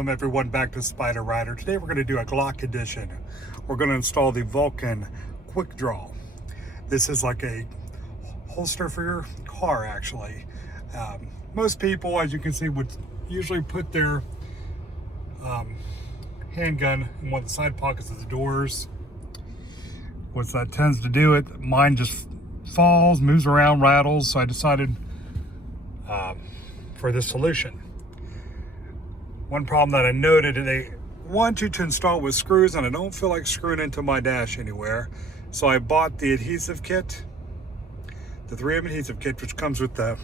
Welcome everyone back to SpyderRyder. Today we're going to do a Glock edition. We're going to install the Vulcan QuickDraw. This is like a holster for your car actually. Most people, as you can see, would usually put their handgun in one of the side pockets of the doors. What that tends to do, mine just falls, moves around, rattles, so I decided for this solution. One problem that I noted, they want you to install with screws, and I don't feel like screwing into my dash anywhere. So I bought the adhesive kit, the 3M adhesive kit, which comes with the,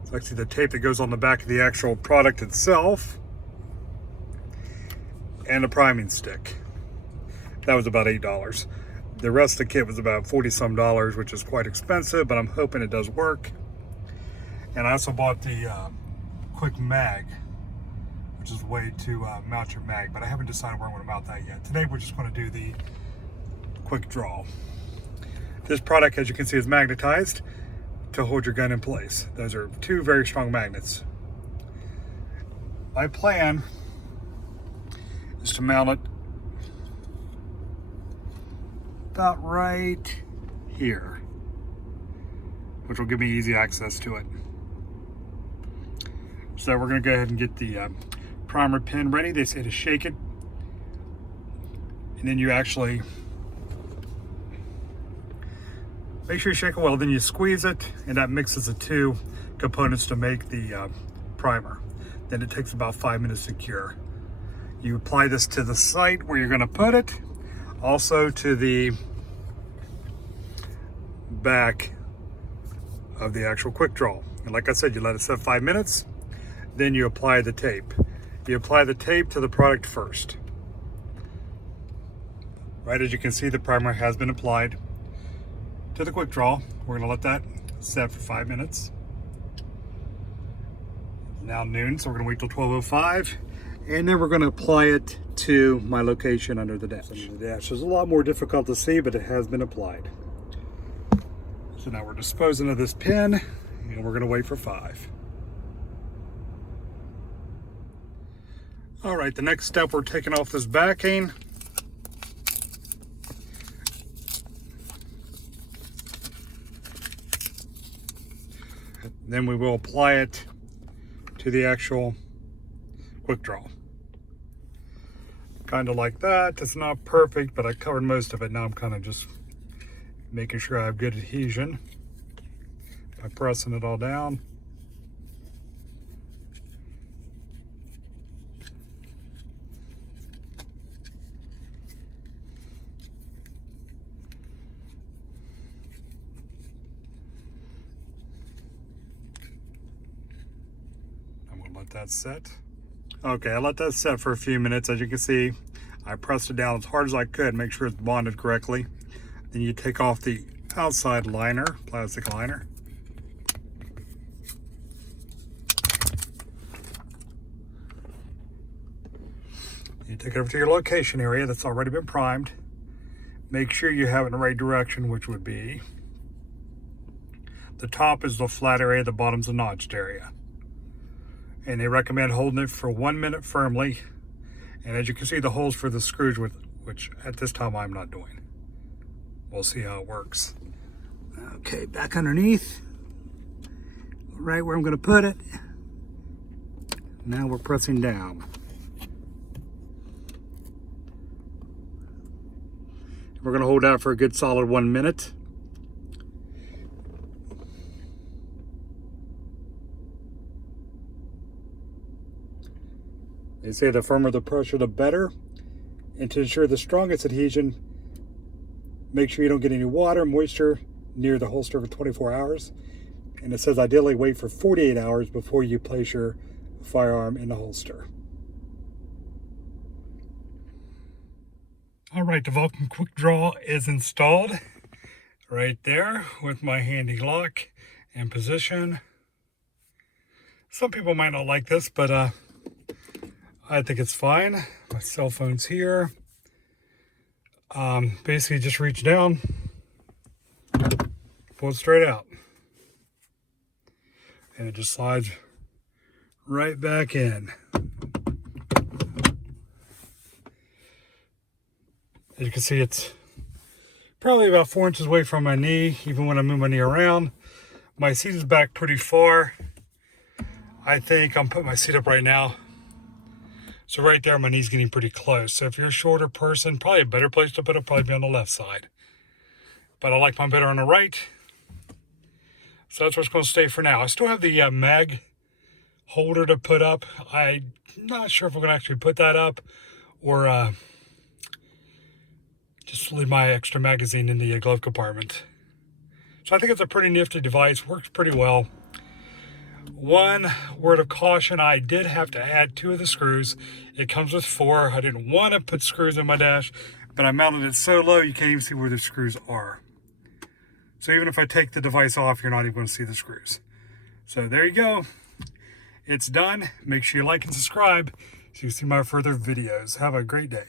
it's actually the tape that goes on the back of the actual product itself, and a priming stick. That was about $8. The rest of the kit was about 40 some dollars, which is quite expensive, but I'm hoping it does work. And I also bought the quick mag, which is a way to mount your mag, but I haven't decided where I'm going to mount that yet. Today we're just going to do the quick draw. This product, as you can see, is magnetized to hold your gun in place. Those are two very strong magnets. My plan is to mount it about right here, which will give me easy access to it. So we're going to go ahead and get the primer pin ready. They say to shake it, and then you actually make sure you shake it well, then you squeeze it, and that mixes the two components to make the primer. Then it takes about 5 minutes to cure. You apply this to the site where you're going to put it, also to the back of the actual quick draw. And like I said, you let it set 5 minutes, then you apply the tape. You apply the tape to the product first. Right, as you can see, the primer has been applied to the quick draw. We're gonna let that set for 5 minutes. Now noon, so we're gonna wait till 12:05, and then we're gonna apply it to my location under the dash. The dash is a lot more difficult to see, but it has been applied. So now we're disposing of this pin, and we're gonna wait for 5. All right, the next step, we're taking off this backing. Then we will apply it to the actual quick draw. Kind of like that. It's not perfect, but I covered most of it. Now I'm kind of just making sure I have good adhesion by pressing it all down. Let that set. Okay, I let that set for a few minutes. As you can see, I pressed it down as hard as I could, make sure it's bonded correctly. Then you take off the outside liner, plastic liner. You take it over to your location area that's already been primed. Make sure you have it in the right direction, which would be the top is the flat area, the bottom's the notched area. And they recommend holding it for 1 minute firmly. And as you can see, the holes for the screws, which at this time I'm not doing. We'll see how it works. Okay, back underneath, right where I'm going to put it. Now we're pressing down. We're going to hold out for a good solid 1 minute. They say the firmer the pressure, the better. And to ensure the strongest adhesion, make sure you don't get any water, moisture near the holster for 24 hours. And it says ideally wait for 48 hours before you place your firearm in the holster. All right, the Vulcan Quick Draw is installed right there with my handy Glock in position. Some people might not like this, but I think it's fine. My cell phone's here. Basically just reach down, pull it straight out, and it just slides right back in. As you can see, it's probably about 4 inches away from my knee, even when I move my knee around. My seat is back pretty far. I think I'm putting my seat up right now. So right there, my knee's getting pretty close. So if you're a shorter person, probably a better place to put it, probably be on the left side. But I like mine better on the right. So that's what's going to stay for now. I still have the mag holder to put up. I'm not sure if we're going to actually put that up or just leave my extra magazine in the glove compartment. So I think it's a pretty nifty device. Works pretty well. One word of caution, I did have to add 2 of the screws. It comes with 4. I didn't want to put screws in my dash, but I mounted it so low you can't even see where the screws are. So even if I take the device off, you're not even going to see the screws. So there you go. It's done. Make sure you like and subscribe so you can see my further videos. Have a great day.